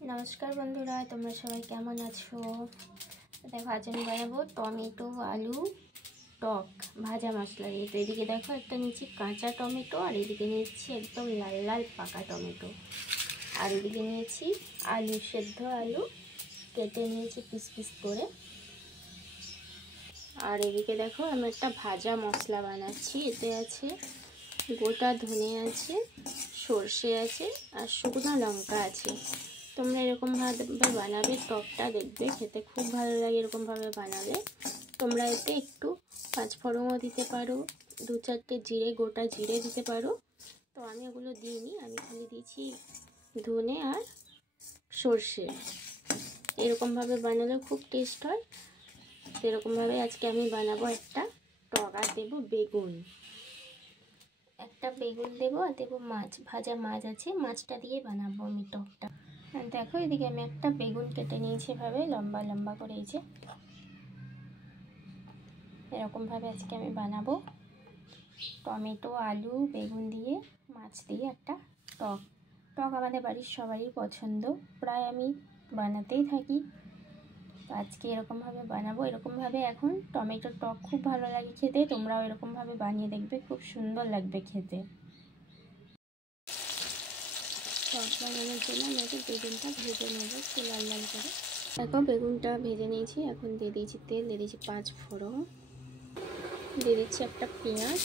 नमस्कार बंधुरा तुम्हारा सबाई केमन आछो। देखो आज আমি বানাবো টমেটো आलू टक भाजा मसला दिए। तो एदिके देखो एक नीचे काँचा टमेटो और एदिके निয়েছি एकदम लाल लाल पाका टमेटो और एदिके निয়েছি आलू सेদ্ধ आलू केटे निয়েছি पिस पिस करे। और एदिके देखो আমি একটা ভাজা মশলা বানাচ্ছি। এতে আছে গোটা ধনে আছে, সরষে আছে আর শুকনো লঙ্কা আছে। তোমরা এরকম ভাবে বানাবে, টকটা দেখবে খেতে খুব ভালো লাগে। এরকম ভাবে বানালে তোমরা এতে একটু পাঁচফোড়নও দিতে পারো, দু চারটে জিরে গোটা জিরে দিতে পারো। তো আমি ওগুলো দিইনি, আমি খালি দিয়েছি ধনে আর সরষে। এরকম ভাবে বানালে খুব টেস্ট হয়। এরকম ভাবে আজকে আমি বানাবো একটা টক। আর দেবো বেগুন, একটা বেগুন দেবো আর দেবো মাছ, ভাজা মাছ আছে, মাছটা দিয়ে বানাবো আমি টকটা। দেখো এদিকে আমি একটা বেগুন কেটে নিয়েছি এভাবে লম্বা লম্বা করে। এই যে এরকম ভাবে আজকে আমি বানাবো টমেটো আলু বেগুন দিয়ে মাছ দিয়ে একটা টক। টক আমাদের বাড়ির সবারই পছন্দ, প্রায় আমি বানাতেই থাকি। তো আজকে এরকম ভাবে বানাবো। এরকম ভাবে এখন টমেটো টক খুব ভালো লাগে খেতে, তোমরাও এরকম ভাবে বানিয়ে দেখবে, খুব সুন্দর লাগবে খেতে। টক বানানোর জন্য আমি একটু বেগুনটা ভেজে নেব একটু লাল লাল করে। দেখো বেগুনটা ভেজে নিয়েছি, এখন দিয়ে দিয়েছি তেল, দিয়ে দিয়েছি পাঁচফোড়ন, দিয়ে দিচ্ছি একটা পেঁয়াজ।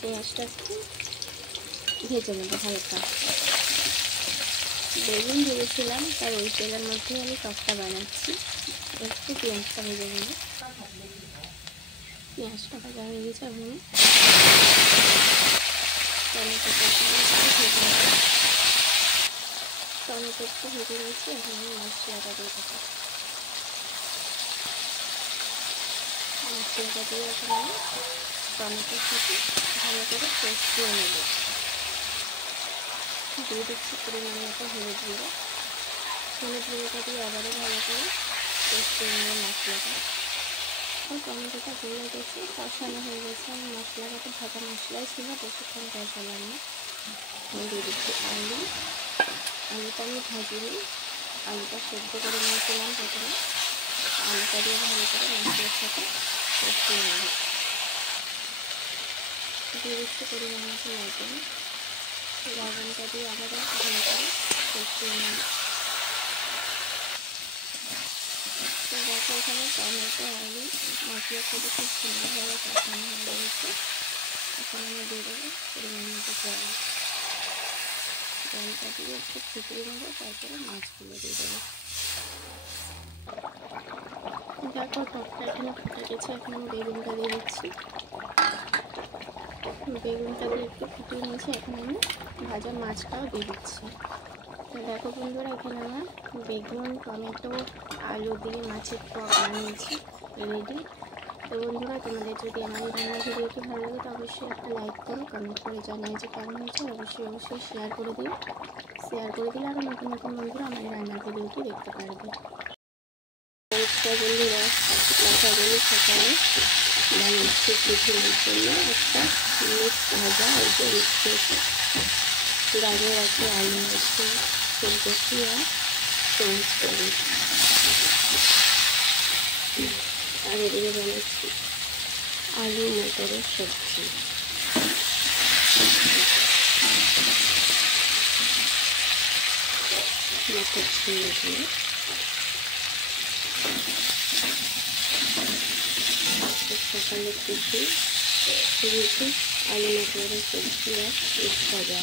পেঁয়াজটা একটু ভেজে নেবো হালকা। বেগুন ভেজেছিলাম তার ওই তেলের মধ্যে আমি টকটা বানাচ্ছি। একটু পেঁয়াজটা ভেজে নেব। পেঁয়াজটা ভাজা হয়ে গেছে, এখন টমেটো একটু ভেজে নিয়েছি, এখন আমি মশলাটা দিয়ে দেবো। মশলাটা দিয়ে এখন আমি টমেটোর সাথে ভালো করে কষিয়ে নেব। দিয়ে দিচ্ছি পরিমাণ মতো হলুদ গুঁড়ো। হলুদ গুঁড়োটা দিয়ে আবারও ভালো করে কষিয়ে নেব মশলাটা। টমেটোটা গলে গেছে, কষানো হয়ে গেছে। আমি মশলাটা তো ভাজা মশলাই ছিল, বেশিক্ষণ কষালাম না। দিয়ে দিচ্ছি আলু। আলুটা আমি ভাজিনি, আলুটা সেদ্ধ করে নিয়েছিলাম প্রথমে। আলুটা দিয়ে ভালো করে মশলার সাথে কষিয়ে নেব। দিয়ে দিচ্ছি পরিমাণ মতো লবণ। লবণটা দিয়ে আবারও ভালো করে কষিয়ে নেব। তো দেখো এখানে টমেটো আলু মশলার সাথে খুব সুন্দরভাবে কষানো হয়ে গেছে। এখন আমি দিয়ে দেবো পরিমাণ মতো জল। জলটা দিয়ে একটু ফুটিয়ে নেবো, তারপরে মাছগুলো দিয়ে দেবো। দেখো টকটা এখানে ফুটে গেছে, এখন আমি বেগুনটা দিয়ে দিচ্ছি। বেগুনটা দিয়ে একটু ফুটিয়ে নিয়েছি, এখন আমি ভাজা মাছটাও দিয়ে দিচ্ছি। তো দেখো বন্ধুরা এখানে আমার বেগুন টমেটো আলু দিয়ে মাছের টক বানিয়েছি রেডি। তো বন্ধুরা তোমাদের যদি আমার এই রান্নার ভিডিওটি ভালো লাগে তো অবশ্যই একটা লাইক করো, কমেন্ট করে জানাই যে কেমন হয়েছে। অবশ্যই শেয়ার করে দিও। শেয়ার করে দিলে আরও নতুন নতুন বন্ধুরা আমার এই রান্নার ভিডিওটি দেখতে পারবে। নমস্কার বন্ধুরা, সকালে বানাচ্ছি টিফিনের জন্য একটা মিক্স ভাজা। এই যে গাজর আছে, আলু আছে, ফুলকপি আর পেঁয়াজ করি। আর এদিকে বানাচ্ছি আলু মটরের সবজি। মটর ছিঁড়ে দিয়ে সকালের টিফিন রুটি আলু মটরের সবজি আর ভাজা।